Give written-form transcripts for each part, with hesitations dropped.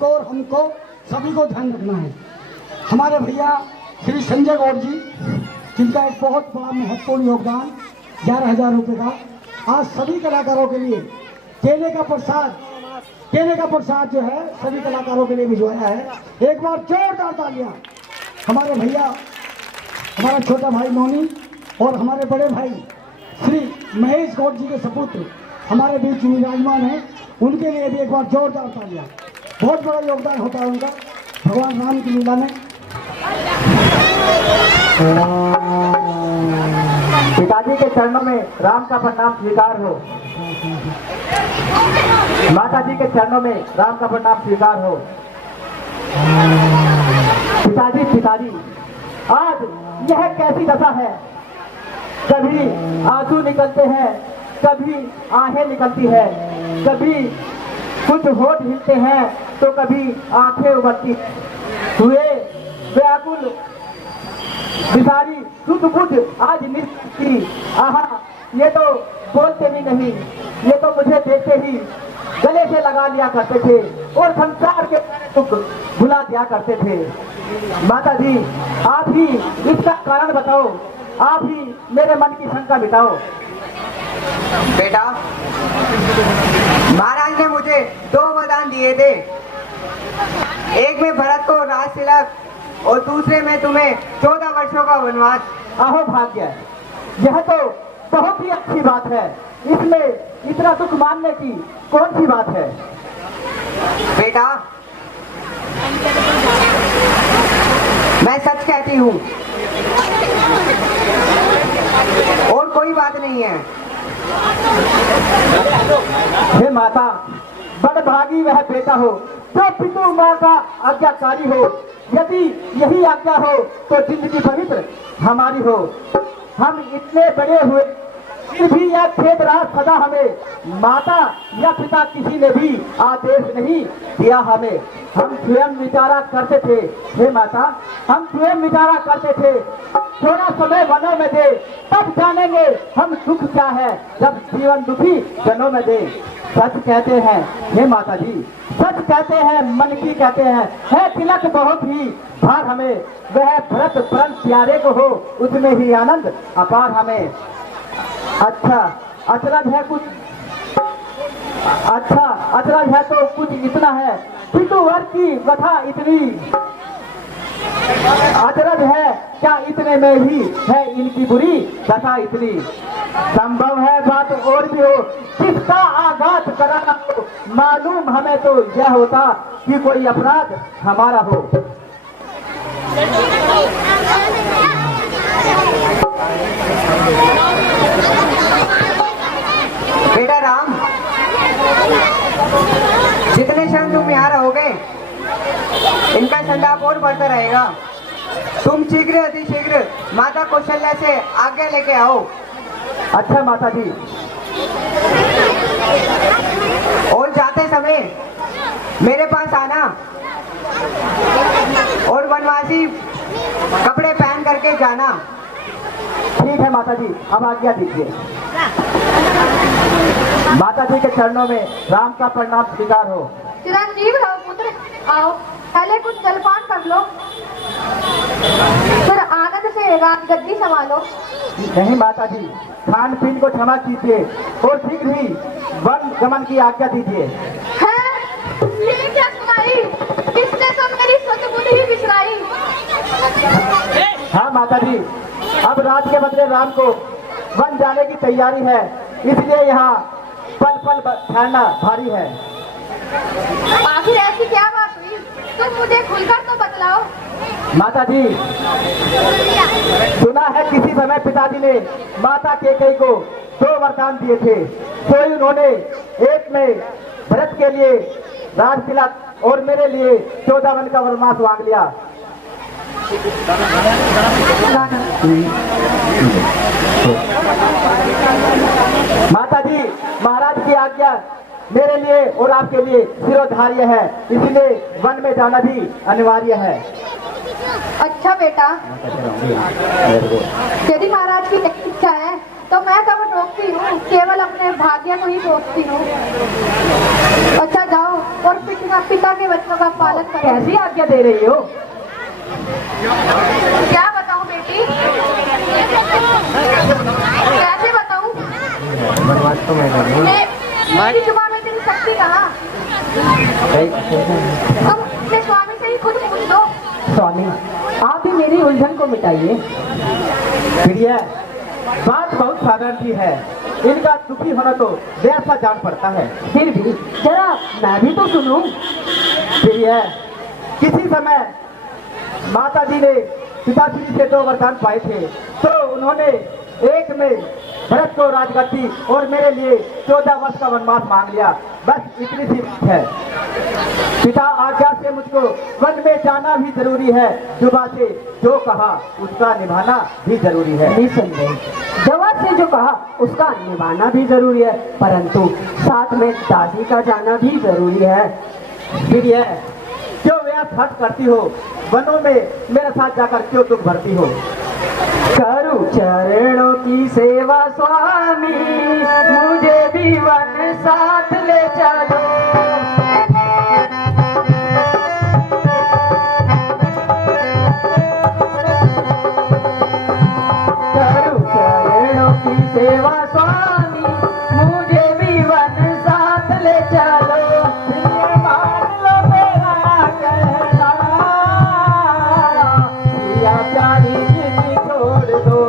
आपको और हमको सभी को ध्यान रखना है। हमारे भैया श्री संजय गौड़ जी, जिनका एक बहुत बड़ा महत्वपूर्ण योगदान 11,000 रुपये का आज सभी कलाकारों के लिए केले का प्रसाद जो है सभी कलाकारों के लिए भिजवाया है। एक बार जोरदार तालियां हमारे भैया, हमारा छोटा भाई नौनी और हमारे बड़े भाई श्री महेश गौड़ जी के सपुत्र हमारे बीच विराजमान हैं, उनके लिए भी एक बार जोरदार तालियां। बहुत बड़ा योगदान होता है उनका भगवान राम की लीला में। पिताजी के चरणों में राम का प्रणाम स्वीकार हो। माता जी के चरणों में राम का प्रणाम स्वीकार हो। पिताजी आज यह कैसी दशा है, कभी आंसू निकलते हैं, कभी आहें निकलती है, कभी कुछ होठ हिलते हैं तो कभी आंखें उभरती हुए व्याकुल बिसारी सुध-बुध आज निकली। आहा, ये तो बोलते भी नहीं, ये तो मुझे देखते ही गले से लगा लिया करते थे और संसार के दुख भुला दिया करते थे। माता जी, आप ही इसका कारण बताओ, आप ही मेरे मन की शंका मिटाओ। बेटा, महाराज ने मुझे 2 वरदान दिए थे, एक में भरत को राज तिलक और दूसरे में तुम्हें 14 वर्षों का वनवास। आहो भाग्य, यह तो बहुत ही अच्छी बात है, इसमें इतना दुख मानने की कौन सी बात है? बेटा, मैं सच कहती हूँ और कोई बात नहीं है। हे माता, बड़ भागी वह बेटा हो जो पितु माँ का आज्ञाकारी हो। यदि यही आज्ञा हो तो जिंदगी पवित्र हमारी हो। हम इतने बड़े हुए फिर भी यह खेद रहा सदा हमें, माता या पिता किसी ने भी आदेश नहीं दिया हमें। हम स्वयं विचारा करते थे, हे माता, हम स्वयं विचारा करते थे। थोड़ा समय वनों में दे, तब जानेंगे हम सुख क्या है जब जीवन दुखी जनों में दे। सच कहते हैं हे माता जी, सच कहते हैं, मन की कहते हैं, है तिलक बहुत ही भार हमें। वह भरत परम प्यारे को हो, उसमें ही आनंद अपार हमें। अच्छा अचरज है कुछ, अच्छा अचरज है तो कुछ इतना है, पितुवर की कथा इतनी। अचरज है क्या इतने में ही है इनकी बुरी दशा इतनी। संभव है बात और भी हो, किसका आघात कराना हो, मालूम हमें तो यह होता कि कोई अपराध हमारा हो। बेटा राम, जितने क्षण तुम यहाँ रहोगे इनका संताप और बढ़ता रहेगा। तुम शीघ्र अतिशीघ्र माता कौशल्या से आज्ञा लेके आओ। अच्छा माता जी। और जाते समय मेरे पास आना और वनवासी कपड़े पहन करके जाना। ठीक है माता जी, अब आज्ञा दीजिए। माता जी के चरणों में राम का प्रणाम स्वीकार हो। चिरंजीव रहो पुत्र, आओ पहले कुछ जलपान कर लो, फिर आनंद से राजगद्दी संभालो। नहीं माता जी, खान पीन को क्षमा कीजिए और शीघ्र ही वन गमन की आज्ञा दीजिए। ये क्या सुनाई, इसने तो मेरी सद्बुद्धि ही बिसराई। हाँ माता जी, अब रात के बदले राम को वन जाने की तैयारी है, इसलिए यहाँ पल पल ठहरना भारी है। आखिर ऐसी क्या बात हुई, तुम मुझे खुलकर तो बतलाओ। माता जी, सुना है किसी समय पिताजी ने माता केकई को 2 वरदान दिए थे, तो उन्होंने एक में भरत के लिए राज तिलक और मेरे लिए 14 वन का वनवास मांग लिया। माता जी, महाराज की आज्ञा मेरे लिए और आपके लिए शिरोधार्य है, इसलिए वन में जाना भी अनिवार्य है। अच्छा बेटा, यदि महाराज की इच्छा है तो मैं कब टोकती हूँ, केवल अपने भाग्य को ही टोकती हूँ। अच्छा जाओ और पिता के बच्चों का पालन करो। कैसी आज्ञा दे रही हो? क्या बताऊँ बेटी, कैसे बताऊँ? मेरी जुबान में तेरी शक्ति कहाँ? तुम अपने स्वामी से ही खुद पूछ लो। स्वामी, आप ही मेरी उलझन को मिटाइए। प्रिय, बात बहुत साधारण सी है, इनका दुखी होना तो वैसा जान पड़ता है। फिर भी जरा मैं भी तो सुनूं। प्रिय, किसी समय माता जी ने पिताश्री से 2 वरदान पाए थे, तो उन्होंने एक में भरत को राजगद्दी और मेरे लिए 14 वर्ष का वनवास मांग लिया। बस इतनी सी है। पिता आज्ञा से मुझको वन में जाना भी जरूरी है। जुबा से जो कहा उसका निभाना भी जरूरी है। निसंदेह जुबा से जो कहा उसका निभाना भी जरूरी है, परंतु साथ में दादी का जाना भी जरूरी है। फिर यह क्यों व्यर्थ हट करती हो? वनों में मेरे साथ जाकर क्यों दुख भरती हो? करूं चरणों की सेवा स्वामी, मुझे भी वन साथ ले चलो। करूं चरणों की सेवा स्वामी, मुझे भी वन साथ ले चलो। मान लो मेरा कहना, या प्यारी जिंदगी छोड़ दो।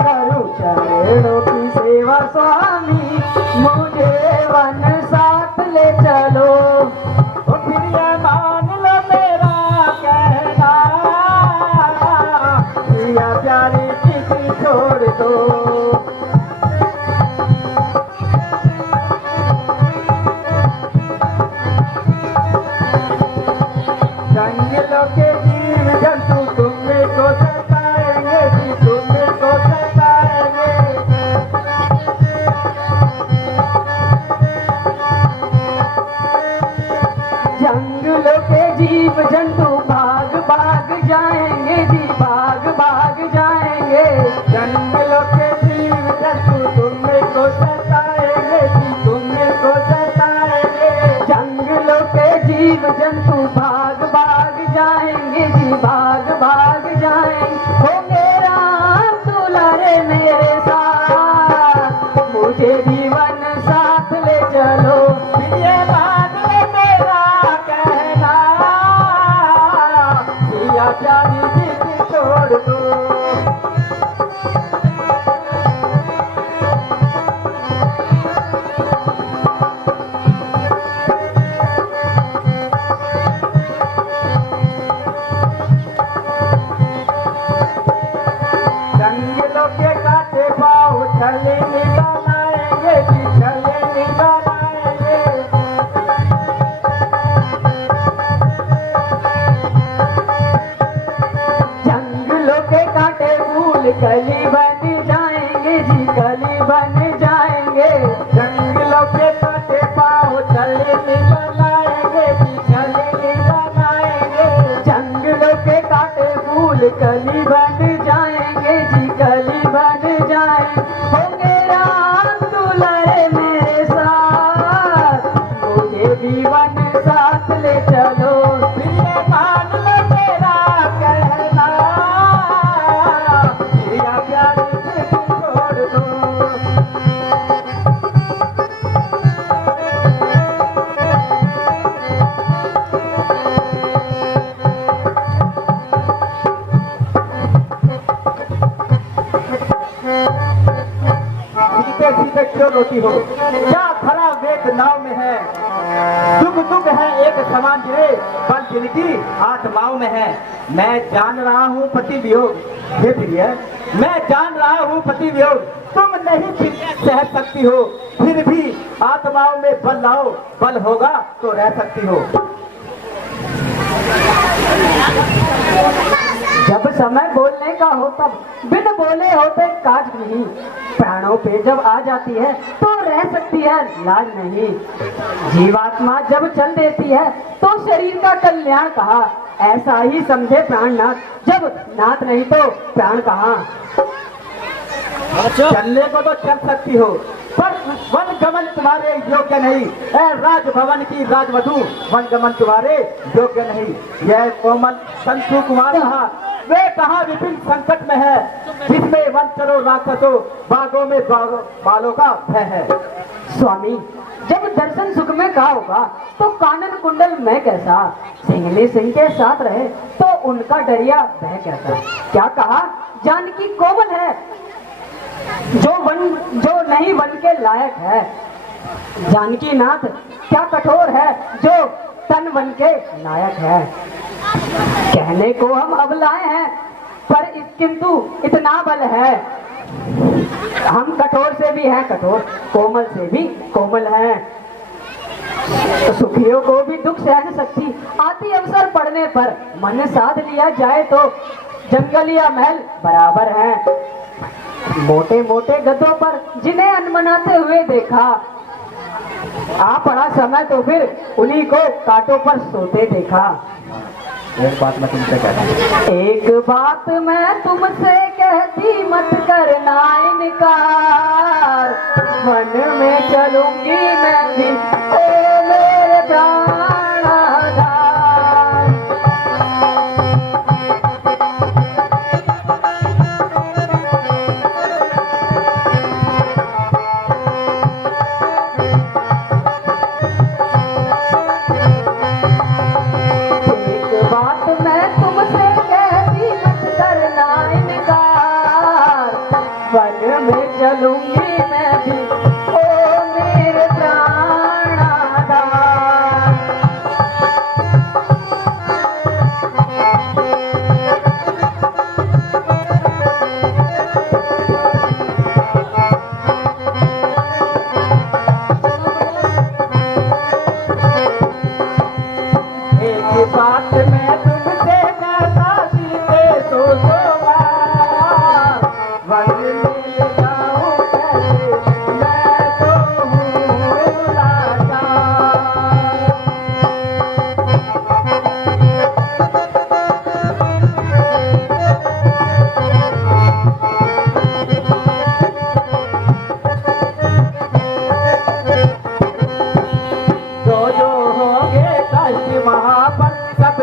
करूं चरणों की सेवा स्वामी, मुझे वन साथ ले चलो। फिर ये मान लो मेरा कहना, या प्यारी जिंदगी छोड़ दो। जंगलों के जीव जंतु तुमने को सताएंगे जी, तुमने को सताएंगे। जंगलों के जीव जंतु भाग भाग जाएंगे जी, भाग भाग जाएंगे। जंगलों के जीव जंतु तुमने को सताएंगे जी, तुमने को सताएंगे। जंगलों के जीव जंतु भाग भाग जाएंगे जी, भाग भाग जाएंगे। हो मेरा दुलारे मेरे साथ, मुझे भी वन साथ ले चलो। ये मान ले मेरा कहना, या प्यारी जिंदगी छोड़ दो। जंगलों के काटे पाँव चले निकलाएंगे जी, चले निकलाएंगे। जंगलों के काटे फूल कली बन जाएंगे जी, कली बन जाएंगे। जंगलों के काटे पाँव चले निकलाएंगे जी, चले निकलाएंगे। जंगलों के काटे फूल कली बन जाएंगे जी, कली बन जाएंगे। होंगे राम दुलारे मेरे साथ, मुझे भी वन साथ ले चलो। ये मान लो मेरा कहना, या प्यारी जिंदगी छोड़ दो। सीधे सीधे क्यों रोती हो? क्या खरा वेद नाव में है? दुख दुख है एक समान गिरे, बल जिनकी आत्माओं में है। मैं जान रहा हूँ पति वियोग, हे प्रिय, मैं जान रहा हूँ पति वियोग। तुम नहीं फिर सह सकती हो, फिर भी आत्माओं में बल लाओ, बल होगा तो रह सकती हो। जब समय बोलने का हो तब बिन बोले होते काज नहीं। प्राणों पे जब आ जाती है तो रह सकती है लाज नहीं। जीवात्मा जब चल देती है तो शरीर का कल्याण कहा। ऐसा ही समझे प्राणनाथ, जब नाथ नहीं तो प्राण कहाँ। चलने को तो चल सकती हो पर वन गमन तुम्हारे योग्य नहीं। राजभवन की राजवधु वन गमन तुम्हारे योग्य नहीं। यह कोमल संतु कुमार कहा, वे कहा विभिन्न संकट में है, जिसमें वन चलो राक्षसों बागों में बालों का भय है। स्वामी जब दर्शन सुख में कहा होगा तो कानन कुंडल में कैसा। सिंहली सिंह के साथ रहे तो उनका डरिया भय कैसा। क्या कहा जानकी कोमल है जो नहीं वन के लायक है। जानकी नाथ क्या कठोर है जो तन वन के लायक है। कहने को हम अब लाए हैं पर किंतु इतना बल है। हम कठोर से भी हैं कठोर, कोमल से भी कोमल हैं। सुखियों को भी दुख सहन शक्ति आती अवसर पड़ने पर मन साध लिया जाए तो जंगल या महल बराबर है। मोटे मोटे गधों पर जिन्हें अनमनाते हुए देखा, आ पड़ा समय तो फिर उन्हीं को कांटों पर सोते देखा। एक बात मैं तुमसे कहती, एक बात मैं तुमसे कहती मत करना इनकार। वन में चलूंगी मैं भी ओ मेरे प्राण आधार। वन में चलूंगी मैं भी ओ मेरे प्राण आधार। एक बात मैं तुमसे कहता सीधे तो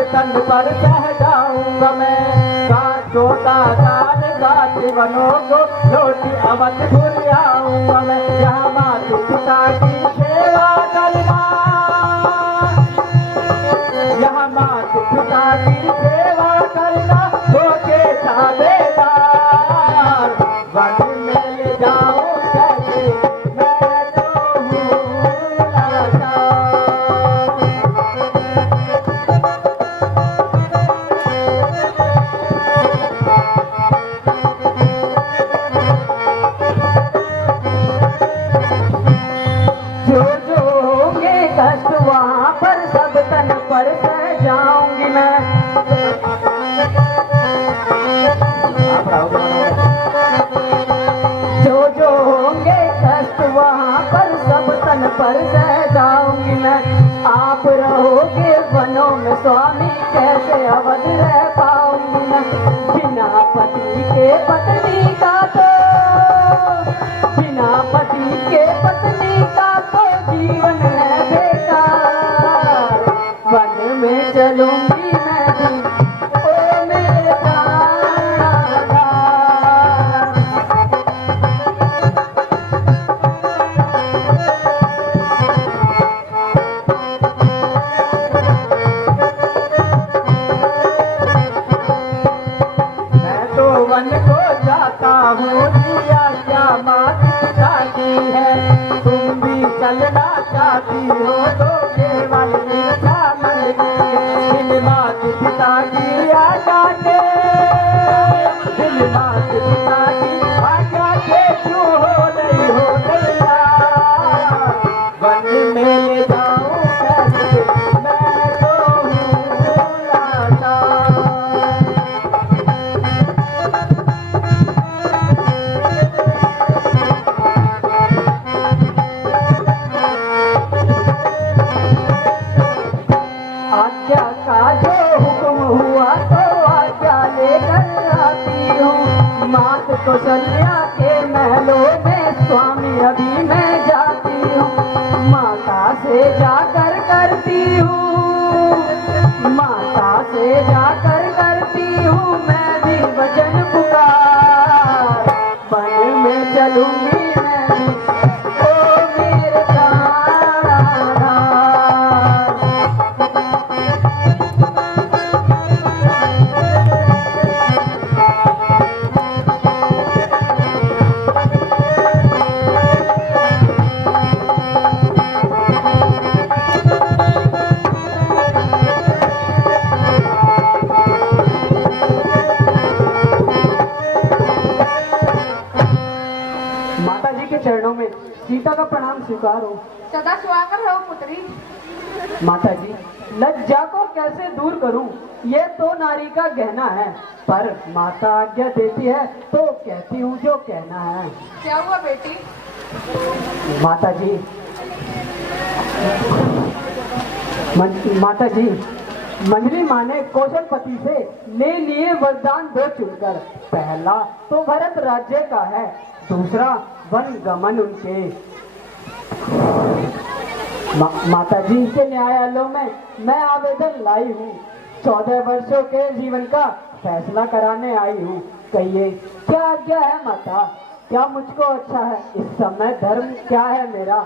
तन पर सह जाऊंगा मैं। छोटा काल गाछ बनों को लौटी अवध भूल आऊंगा मैं। यहाँ माता पिता की सेवा करना, यहाँ माता पिता की सेवा करना होके ताबेदार। वन में ले जाऊं कैसे मैं तो हूँ लाचार। वहाँ पर सब तन पर सह जाऊंगी मैं। जो होंगे कष्ट वहाँ पर सब तन पर सह जाऊंगी मैं। आप रहोगे वनों में स्वामी कैसे अवध रह पाऊंगी मैं। बिना पति के पत्नी का तो, बिना पति के पत्नी का तो जीवन है बेकार। वन में चलूंगी मैं भी ओ मेरे प्राण आधार। मैं तो वन को जाता हूँ, दिया क्या माता पिता की है। तुम भी चलना चाहती हो तो केवल इच्छा मन की। इन माता पिता की आज्ञा का जो हुक्म हुआ तो आज्ञा लेकर आती हूँ। मात कौशल्या के महलों में स्वामी अभी मैं जाती हूँ। माता से जाकर करती हूँ, माता से जाकर करती हूँ मैं भी वचन पुकार। वन में चलूंगी मैं भी, ओ मेरे प्राणनाथ। माता जी के चरणों में सीता का प्रणाम स्वीकार हो। सदा सुहागर रहो पुत्री। माता जी, लज्जा को कैसे दूर करूं, ये तो नारी का गहना है। पर माता आज्ञा देती है तो कहती हूँ जो कहना है। क्या हुआ बेटी? माता जी, माता जी, मंजरी माँ ने कौशलपति से ले लिए वरदान दो चुनकर। पहला तो भरत राज्य का है, दूसरा वन गमन उनके। माता जी के न्यायालयों में मैं आवेदन लाई हूँ। 14 वर्षों के जीवन का फैसला कराने आई हूँ। कहिए क्या आज्ञा है माता? क्या मुझको अच्छा है? इस समय धर्म क्या है मेरा?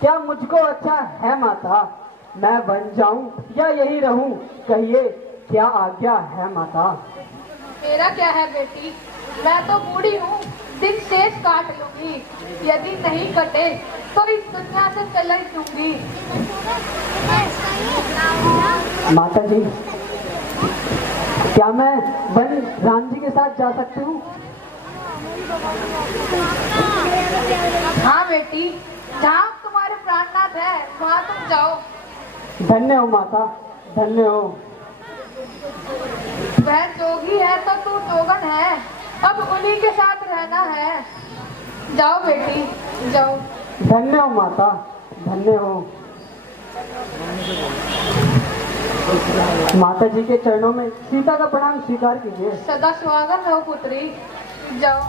क्या मुझको अच्छा है माता? मैं बन जाऊं या यही रहूं? कहिए क्या आज्ञा है माता? मेरा क्या है बेटी, मैं तो बूढ़ी हूँ, दिन शेष काट लूंगी। यदि नहीं कटे तो इस दुनिया से चला ही दूंगी। माता जी, क्या मैं वन राम जी के साथ जा सकती हूँ? हाँ बेटी, जहाँ तुम्हारे प्राणनाथ है वहाँ तुम जाओ। धन्य हो माता, धन्य हो। वह जोगी है तो तू जोगन है, अब उन्हीं के साथ रहना है। जाओ बेटी, जाओ। धन्य हो माता, धन्य हो। माता जी के चरणों में सीता का प्रणाम स्वीकार कीजिए। सदा सुहागन रहो पुत्री, जाओ।